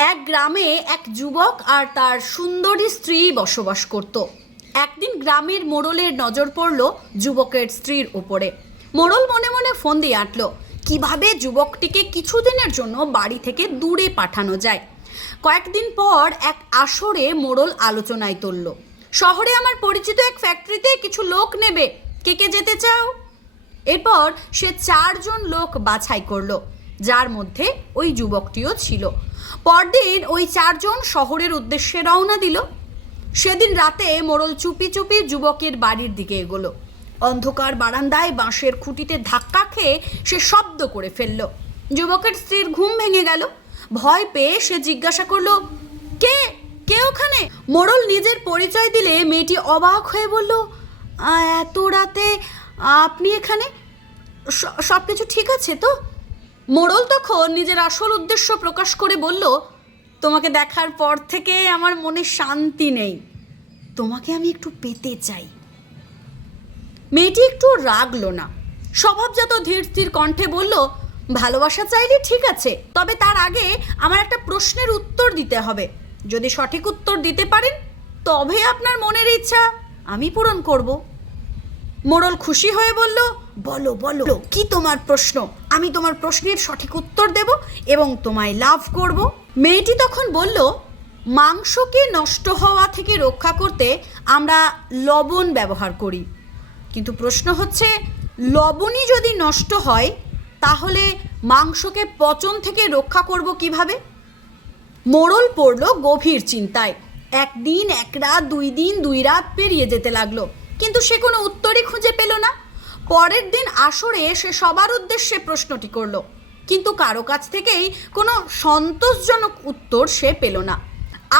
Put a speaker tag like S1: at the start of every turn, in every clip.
S1: এক গ্রামে এক যুবক আর তার সুন্দরী স্ত্রী বসবাস করত। একদিন গ্রামের মোড়লের নজর পড়ল যুবকের স্ত্রীর উপরে। মোড়ল মনে মনে ফোন দিয়ে আঁটল, কীভাবে যুবকটিকে কিছুদিনের জন্য বাড়ি থেকে দূরে পাঠানো যায়? কয়েকদিন পর এক আসরে মোড়ল আলোচনায় তুলল, শহরে আমার পরিচিত এক ফ্যাক্টরিতে কিছু লোক নেবে, কে কে যেতে চাও? এরপর সে চারজন লোক বাছাই করল যার মধ্যে ওই যুবকটিও ছিল। পরদিন ওই চারজন শহরের উদ্দেশ্যে রওনা দিল। সেদিন রাতে মোড়ল চুপি চুপি যুবকের বাড়ির দিকে এগোলো। অন্ধকার বারান্দায় বাঁশের খুঁটিতে ধাক্কা খেয়ে সে শব্দ করে ফেলল। যুবকের স্ত্রীর ঘুম ভেঙে গেল। ভয় পেয়ে সে জিজ্ঞাসা করল, কে? কে ওখানে? মোড়ল নিজের পরিচয় দিলে মেয়েটি অবাক হয়ে বলল এত রাতে আপনি এখানে? সব কিছু ঠিক আছে তো? মোড়ল তখন নিজের আসল উদ্দেশ্য প্রকাশ করে বলল, তোমাকে দেখার পর থেকে আমার মনে শান্তি নেই। তোমাকে আমি একটু পেতে চাই মেয়েটি একটু রাগলো না। স্বভাবজাত ধীর স্থির কণ্ঠে বলল, ভালোবাসা চাইলে ঠিক আছে, তবে তার আগে আমার একটা প্রশ্নের উত্তর দিতে হবে। যদি সঠিক উত্তর দিতে পারেন, তবে আপনার মনের ইচ্ছা আমি পূরণ করব মোড়ল খুশি হয়ে বলল, বলো বলো, কি তোমার প্রশ্ন? আমি তোমার প্রশ্নের সঠিক উত্তর দেব এবং তোমায় লাভ করব। মেয়েটি তখন বলল মাংসকে নষ্ট হওয়া থেকে রক্ষা করতে আমরা লবণ ব্যবহার করি? কিন্তু প্রশ্ন হচ্ছে, লবণই যদি নষ্ট হয়, তাহলে মাংসকে পচন থেকে রক্ষা করব কীভাবে? মোড়ল পড়ল গভীর চিন্তায়। একদিন, এক রাত, দুই দিন, দুই রাত পেরিয়ে যেতে লাগল। কিন্তু সে কোনো উত্তরই খুঁজে পেল না। পরের দিন আসরে সে সবার উদ্দেশ্যে প্রশ্নটি করল। কিন্তু কারও কাছ থেকেই কোনো সন্তোষজনক উত্তর সে পেল না।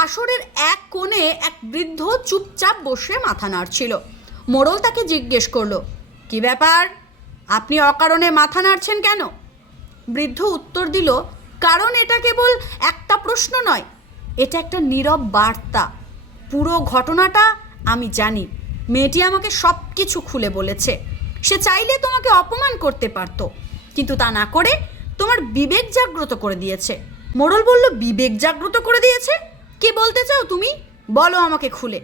S1: আসরের এক কোণে এক বৃদ্ধ চুপচাপ বসে মাথা নাড়ছিল। মোড়ল তাকে জিজ্ঞেস করল, কি ব্যাপার? আপনি অকারণে মাথা নাড়ছেন কেন? বৃদ্ধ উত্তর দিল, কারণ এটা কেবল একটা প্রশ্ন নয়, এটা একটা নীরব বার্তা। পুরো ঘটনাটা আমি জানি। মেয়েটি আমাকে সব কিছু খুলে বলেছে। সে চাইলে তোমাকে অপমান করতে পারতো। কিন্তু তা না করে তোমার বিবেক জাগ্রত করে দিয়েছে। মোড়ল বলল, বিবেক জাগ্রত করে দিয়েছে? কে বলতে চাও তুমি? বলো আমাকে খুলে।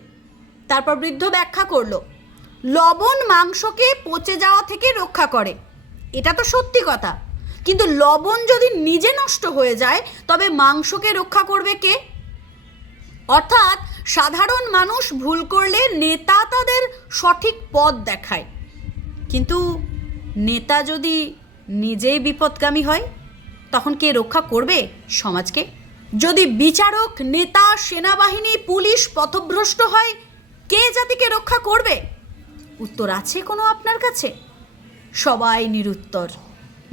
S1: তারপর বৃদ্ধ ব্যাখ্যা করল, লবণ মাংসকে পচে যাওয়া থেকে রক্ষা করে। এটা তো সত্যি কথা। কিন্তু লবণ যদি নিজে নষ্ট হয়ে যায়, তবে মাংসকে রক্ষা করবে কে? অর্থাৎ সাধারণ মানুষ ভুল করলে নেতা তাদের সঠিক পথ দেখায়। কিন্তু নেতা যদি নিজেই বিপদগামী হয়, তখন কে রক্ষা করবে সমাজকে? যদি বিচারক, নেতা, সেনাবাহিনী, পুলিশ পথভ্রষ্ট হয়, কে জাতিকে রক্ষা করবে? উত্তর আছে কোনো আপনার কাছে? সবাই নিরুত্তর।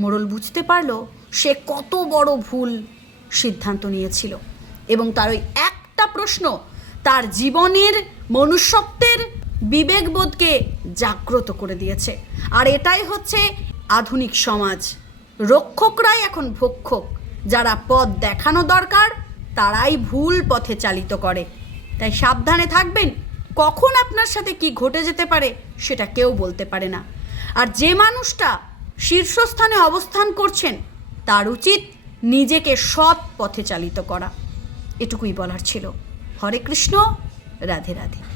S1: মোড়ল বুঝতে পারল সে কত বড় ভুল সিদ্ধান্ত নিয়েছিল এবং তার ওই একটা প্রশ্ন, তার জীবনের মনুষ্যত্বের বিবেকবোধকে জাগ্রত করে দিয়েছে। আর এটাই হচ্ছে আধুনিক সমাজ। রক্ষকরাই এখন ভক্ষক। যারা পথ দেখানো দরকার, তারাই ভুল পথে চালিত করে। তাই সাবধানে থাকবেন। কখন আপনার সাথে কি ঘটে যেতে পারে, সেটা কেউ বলতে পারে না। আর যে মানুষটা শীর্ষস্থানে অবস্থান করছেন, তার উচিত নিজেকে সৎ পথে চালিত করা। এটুকুই বলার ছিল। হরে কৃষ্ণ, রাধে রাধে।